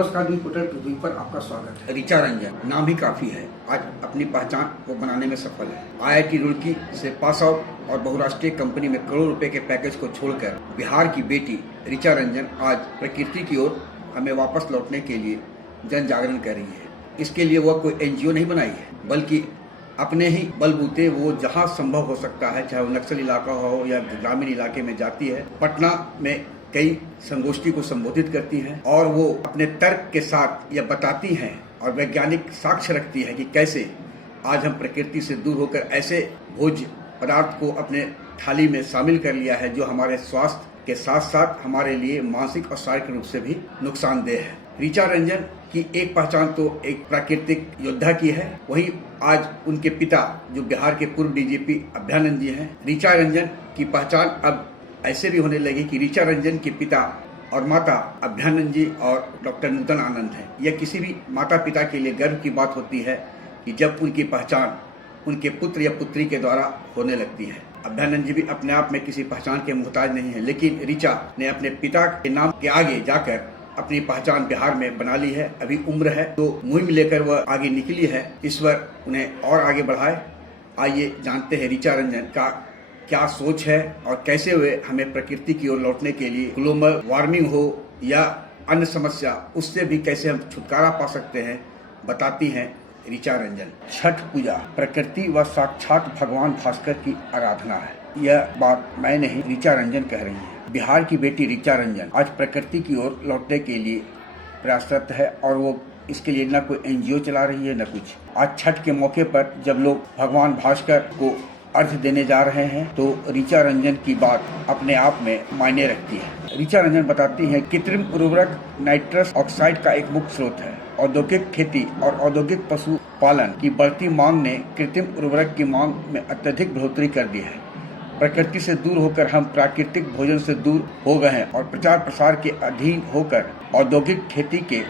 नमस्कार, news portal पृथ्वी पर आपका स्वागत है। ऋचा रंजन नाम ही काफी है, आज अपनी पहचान को बनाने में सफल है। IIT रुड़की से पास आउट और बहुराष्ट्रीय कंपनी में करोड़ रुपए के पैकेज को छोड़कर बिहार की बेटी ऋचा रंजन आज प्रकृति की ओर हमें वापस लौटने के लिए जन जागरण कर रही है। इसके लिए वह कोई NGO नहीं बनाई है, बल्कि अपने ही बलबूते वो जहाँ संभव हो सकता है, चाहे वो नक्सल इलाका हो या ग्रामीण इलाके में जाती है। पटना में कई संगोष्ठी को संबोधित करती हैं और वो अपने तर्क के साथ यह बताती हैं और वैज्ञानिक साक्ष्य रखती है कि कैसे आज हम प्रकृति से दूर होकर ऐसे भोज्य पदार्थ को अपने थाली में शामिल कर लिया है जो हमारे स्वास्थ्य के साथ साथ हमारे लिए मानसिक और शारीरिक रूप से भी नुकसानदेह है। ऋचा रंजन की एक पहचान तो एक प्राकृतिक योद्धा की है, वहीं आज उनके पिता जो बिहार के पूर्व DGP अभ्यानंद जी हैं। ऋचा रंजन की पहचान अब ऐसे भी होने लगी कि ऋचा रंजन के पिता और माता अभ्यानंद जी और डॉक्टर नूतन आनंद हैं। यह किसी भी माता पिता के लिए गर्व की बात होती है कि जब उनकी पहचान उनके पुत्र या पुत्री के द्वारा होने लगती है। अभ्यानंद जी भी अपने आप में किसी पहचान के मुहताज नहीं है, लेकिन ऋचा ने अपने पिता के नाम के आगे जाकर अपनी पहचान बिहार में बना ली है। अभी उम्र है तो मुहिम लेकर वह आगे निकली है। ईश्वर उन्हें और आगे बढ़ाए। आइए जानते हैं ऋचा रंजन का क्या सोच है और कैसे वे हमें प्रकृति की ओर लौटने के लिए ग्लोबल वार्मिंग हो या अन्य समस्या, उससे भी कैसे हम छुटकारा पा सकते हैं, बताती हैं ऋचा रंजन। छठ पूजा प्रकृति व साक्षात भगवान भास्कर की आराधना है। यह बात मैं नहीं, ऋचा रंजन कह रही है। बिहार की बेटी ऋचा रंजन आज प्रकृति की ओर लौटने के लिए प्रयासरत है और वो इसके लिए न कोई NGO चला रही है न कुछ। आज छठ के मौके पर जब लोग भगवान भास्कर को अर्थ देने जा रहे हैं तो ऋचा रंजन की बात अपने आप में मायने रखती है। ऋचा रंजन बताती हैं कृत्रिम उर्वरक नाइट्रस ऑक्साइड का एक मुख्य स्रोत है। औद्योगिक खेती और औद्योगिक पशु पालन की बढ़ती मांग ने कृत्रिम उर्वरक की मांग में अत्यधिक बढ़ोतरी कर दी है। प्रकृति से दूर होकर हम प्राकृतिक भोजन से दूर हो गए हैं और प्रचार प्रसार के अधीन होकर औद्योगिक खेती के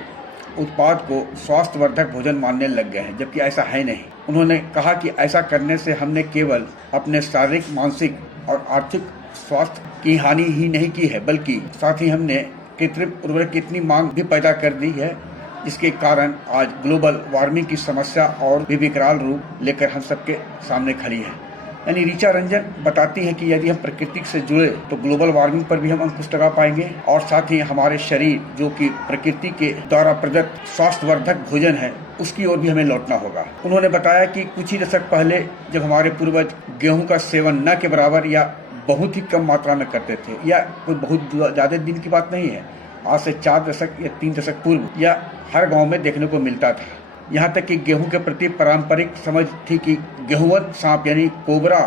उत्पाद को स्वास्थ्यवर्धक भोजन मानने लग गए हैं, जबकि ऐसा है नहीं। उन्होंने कहा कि ऐसा करने से हमने केवल अपने शारीरिक, मानसिक और आर्थिक स्वास्थ्य की हानि ही नहीं की है, बल्कि साथ ही हमने कृत्रिम उर्वरक की इतनी मांग भी पैदा कर दी है, जिसके कारण आज ग्लोबल वार्मिंग की समस्या और भी विकराल रूप लेकर हम सबके सामने खड़ी है। यानी ऋचा रंजन बताती है कि यदि हम प्रकृति से जुड़े तो ग्लोबल वार्मिंग पर भी हम अंकुश लगा पाएंगे और साथ ही हमारे शरीर जो कि प्रकृति के द्वारा प्रदत्त स्वास्थ्यवर्धक भोजन है उसकी ओर भी हमें लौटना होगा। उन्होंने बताया कि कुछ ही दशक पहले जब हमारे पूर्वज गेहूं का सेवन न के बराबर या बहुत ही कम मात्रा में करते थे, या कोई बहुत ज्यादा दिन की बात नहीं है, आज से 4 दशक या 3 दशक पूर्व यह हर गाँव में देखने को मिलता था। यहाँ तक कि गेहूं के प्रति पारंपरिक समझ थी कि गेहूंवत सांप यानी कोबरा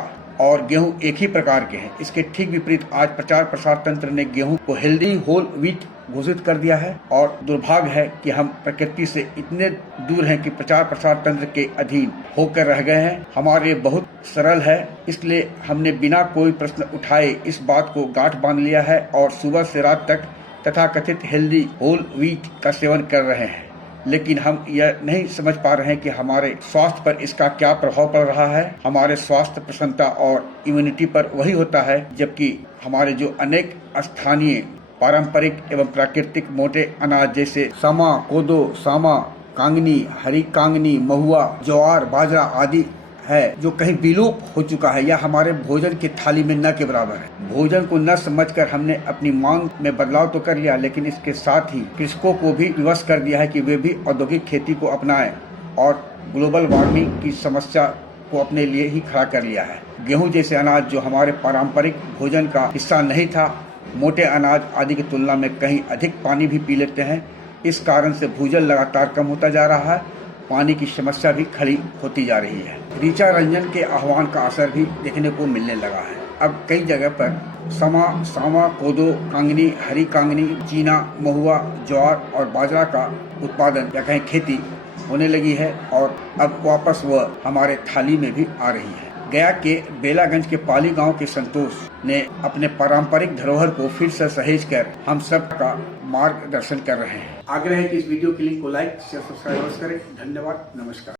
और गेहूं एक ही प्रकार के हैं। इसके ठीक विपरीत आज प्रचार प्रसार तंत्र ने गेहूं को हेल्दी होल व्हीट घोषित कर दिया है और दुर्भाग्य है कि हम प्रकृति से इतने दूर हैं कि प्रचार प्रसार तंत्र के अधीन होकर रह गए हैं। हमारे बहुत सरल है, इसलिए हमने बिना कोई प्रश्न उठाए इस बात को गांठ बांध लिया है और सुबह से रात तक तथाकथित हेल्दी होल व्हीट का सेवन कर रहे हैं। लेकिन हम यह नहीं समझ पा रहे हैं कि हमारे स्वास्थ्य पर इसका क्या प्रभाव पड़ रहा है। हमारे स्वास्थ्य, प्रसन्नता और इम्यूनिटी पर वही होता है, जबकि हमारे जो अनेक स्थानीय पारंपरिक एवं प्राकृतिक मोटे अनाज जैसे समा, कोदो, सामा, कांगनी, हरी कांगनी, महुआ, ज्वार, बाजरा आदि है जो कहीं विलुप्त हो चुका है या हमारे भोजन की थाली में न के बराबर है। भोजन को न समझकर हमने अपनी मांग में बदलाव तो कर लिया, लेकिन इसके साथ ही कृषकों को भी विवश कर दिया है कि वे भी औद्योगिक खेती को अपनाएं और ग्लोबल वार्मिंग की समस्या को अपने लिए ही खड़ा कर लिया है। गेहूं जैसे अनाज जो हमारे पारंपरिक भोजन का हिस्सा नहीं था, मोटे अनाज आदि की तुलना में कहीं अधिक पानी भी पी लेते हैं। इस कारण से भूजल लगातार कम होता जा रहा है, पानी की समस्या भी खड़ी होती जा रही है। ऋचा रंजन के आह्वान का असर भी देखने को मिलने लगा है। अब कई जगह पर समा, सामा, कोदो, कांगनी, हरी कांगनी, चीना, महुआ, ज्वार और बाजरा का उत्पादन या कहीं खेती होने लगी है और अब वापस वह हमारे थाली में भी आ रही है। गया के बेलागंज के पाली गांव के संतोष ने अपने पारंपरिक धरोहर को फिर से सहेज कर हम सब का मार्गदर्शन कर रहे हैं। आग्रह है कि इस वीडियो के लिंक को लाइक, शेयर, सब्सक्राइब करें। धन्यवाद, नमस्कार।